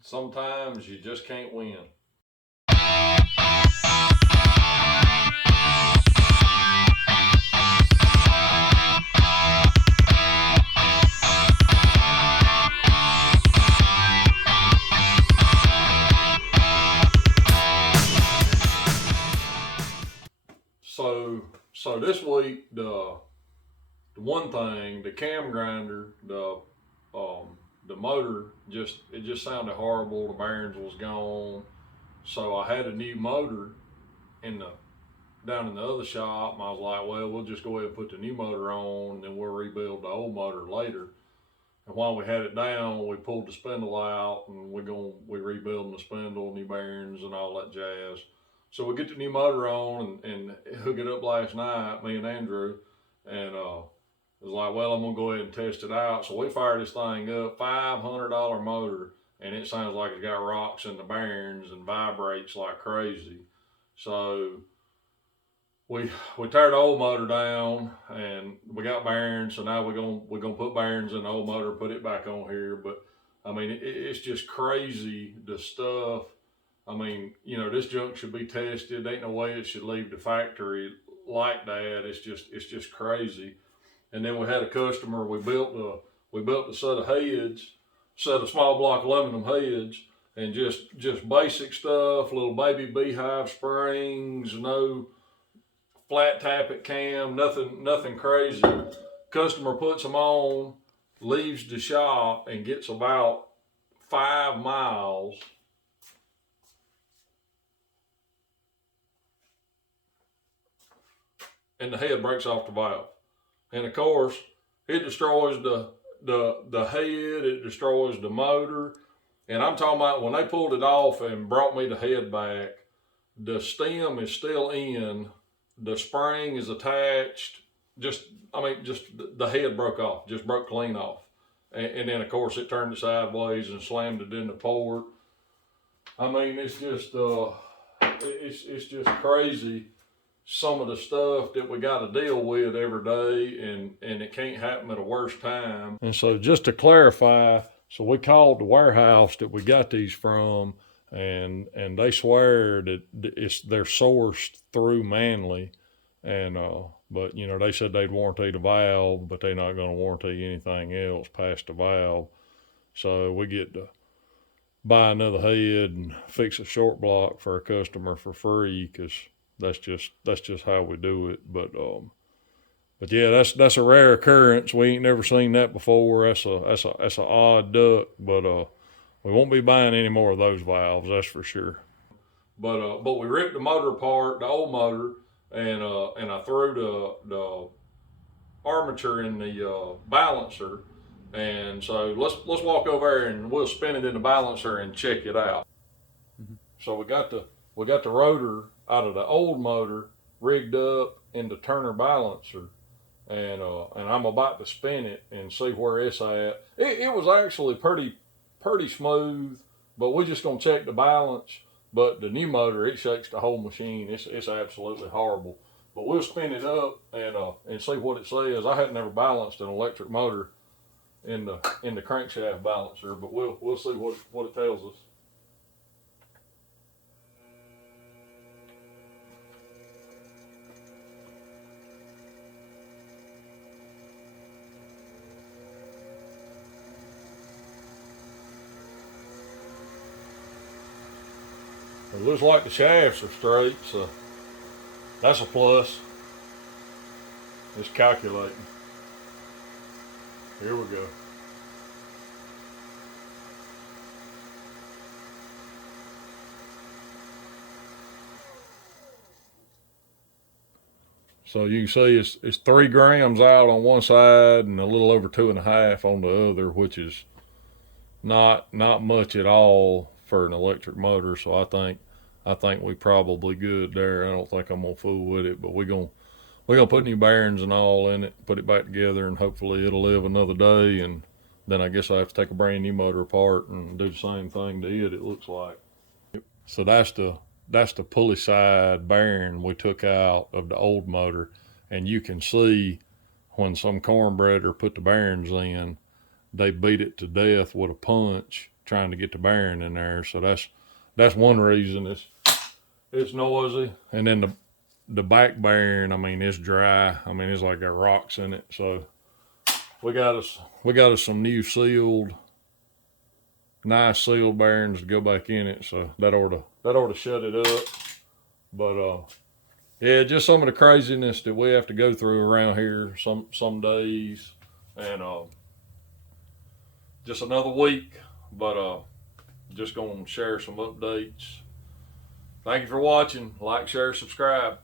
Sometimes you just can't win. So this week the one thing, the cam grinder, the motor just sounded horrible. The bearings was gone, so I had a new motor in the down in the other shop. And I was like, well, we'll just go ahead and put the new motor on, and then we'll rebuild the old motor later. And while we had it down, we pulled the spindle out, and we rebuilding the spindle, new bearings, and all that jazz. So we get the new motor on and hook it up last night, me and Andrew, and it was like, well, I'm gonna go ahead and test it out. So we fired this thing up, $500 motor, and it sounds like it's got rocks in the bearings and vibrates like crazy. So we tear the old motor down, and we got bearings. So now we're gonna put bearings in the old motor, put it back on here. But I mean, it's just crazy, the stuff. I mean, this junk should be tested. Ain't no way it should leave the factory like that. It's just crazy. And then we had a customer. We built a set of heads, set of small block aluminum heads, and just basic stuff. Little baby beehive springs, no flat tappet cam, nothing crazy. Customer puts them on, leaves the shop, and gets about 5 miles. And the head breaks off the valve. And of course, it destroys the head, it destroys the motor. And I'm talking about when they pulled it off and brought me the head back, the stem is still in, the spring is attached, just the head broke off, just broke clean off. And then of course it turned it sideways and slammed it in the port. I mean, it's just crazy, some of the stuff that we got to deal with every day, and it can't happen at a worse time. And so just to clarify, so we called the warehouse that we got these from, and they swear that they're sourced through Manly, and but they said they'd warranty the valve, but they're not going to warranty anything else past the valve. So we get to buy another head and fix a short block for a customer for free, because that's just how we do it. But yeah, that's a rare occurrence. We ain't never seen that before. That's a odd duck. But we won't be buying any more of those valves, that's for sure. But we ripped the motor apart, the old motor, and I threw the armature in the balancer. And so let's walk over there and we'll spin it in the balancer and check it out. So we got the rotor out of the old motor rigged up in the Turner balancer, and I'm about to spin it and see where it's at. It was actually pretty smooth, but we're just gonna check the balance. But the new motor, it shakes the whole machine. It's absolutely horrible. But we'll spin it up and see what it says. I had never balanced an electric motor in the crankshaft balancer, but we'll see what it tells us. It looks like the shafts are straight, so that's a plus. It's calculating. Here we go. So you can see it's 3 grams out on one side and a little over 2.5 on the other, which is not much at all for an electric motor. So I think we probably good there. I don't think I'm gonna fool with it, but we're gonna put new bearings and all in it, put it back together, and hopefully it'll live another day. And then I guess I have to take a brand new motor apart and do the same thing to it. It looks like. So that's the pulley side bearing we took out of the old motor, and you can see when some cornbreader put the bearings in, they beat it to death with a punch trying to get the bearing in there. So that's one reason it's noisy. And then the back bearing, I mean, it's dry. I mean, it's like got rocks in it. So we got us some new nice sealed bearings to go back in it. So that ought to shut it up. But yeah, just some of the craziness that we have to go through around here some days, and just another week. But just gonna share some updates. Thank you for watching. Like, share, subscribe.